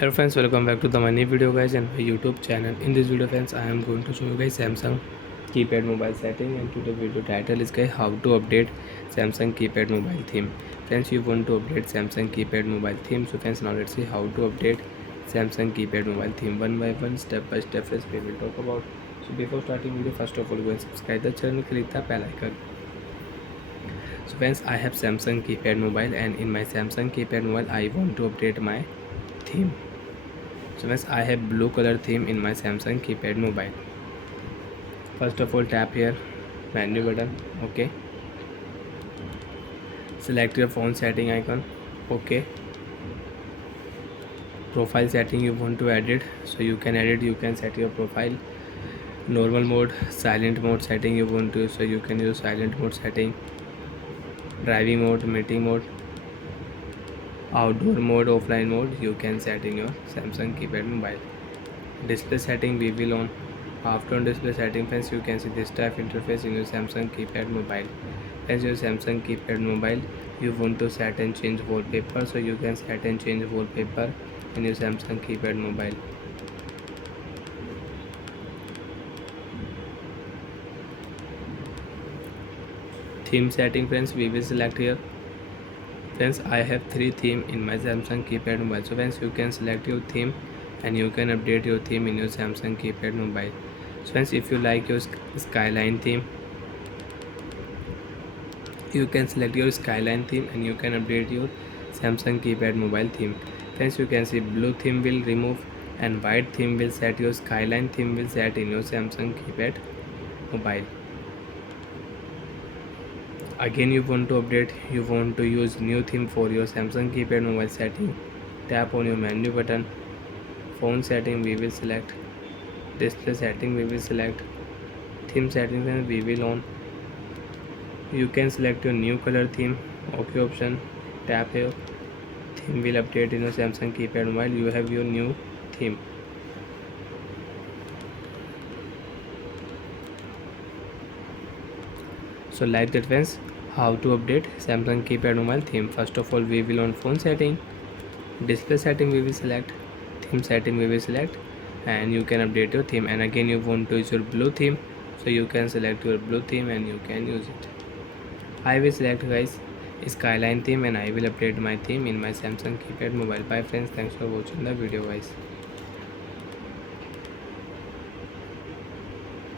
Hello friends, welcome back to the my new video guys and my YouTube channel. In this video friends, I am going to show you guys Samsung keypad mobile setting, and today video title is guys how to update Samsung keypad mobile theme. Friends, you want to update Samsung keypad mobile theme. So friends, now let's see how to update Samsung keypad mobile theme one by one, step by step. Friends, we will talk about. So before starting video, first of all go and subscribe the channel, click the bell icon. So friends, I have Samsung keypad mobile, and in my Samsung keypad mobile I want to update my theme. So guys, I have blue color theme in my Samsung keypad mobile. First of all, tap here menu button. Okay, select your phone setting icon. Okay, profile setting you want to edit, so you can edit. You can set your profile normal mode, silent mode setting you want to, so you can use silent mode setting, driving mode, meeting mode, outdoor mode, offline mode you can set in your Samsung keypad mobile. Display setting we will on. After on display setting friends, you can see this type interface in your Samsung keypad mobile. As your Samsung keypad mobile, you want to set and change wallpaper, so you can set and change wallpaper in your Samsung keypad mobile. Theme setting friends, we will select here. Friends, I have 3 theme in my Samsung keypad mobile. So friends, you can select your theme and you can update your theme in your Samsung keypad mobile. So friends, if you like your skyline theme, you can select your skyline theme and you can update your Samsung keypad mobile theme. Friends, you can see blue theme will remove and white theme will set. Your skyline theme will set in your Samsung keypad mobile. Again, you want to update, you want to use new theme for your Samsung keypad mobile setting. Tap on your menu button, phone setting we will select, display setting we will select, theme settings and we will on. You can select your new color theme. OK option, tap here, theme will update in your Samsung keypad mobile. You have your new theme. So like that friends, how to update Samsung keypad mobile theme. First of all, we will on phone setting, display setting we will select, theme setting we will select, and you can update your theme. And again, you want to use your blue theme, so you can select your blue theme and you can use it. I will select guys skyline theme and I will update my theme in my Samsung keypad mobile. Bye friends, thanks for watching the video guys.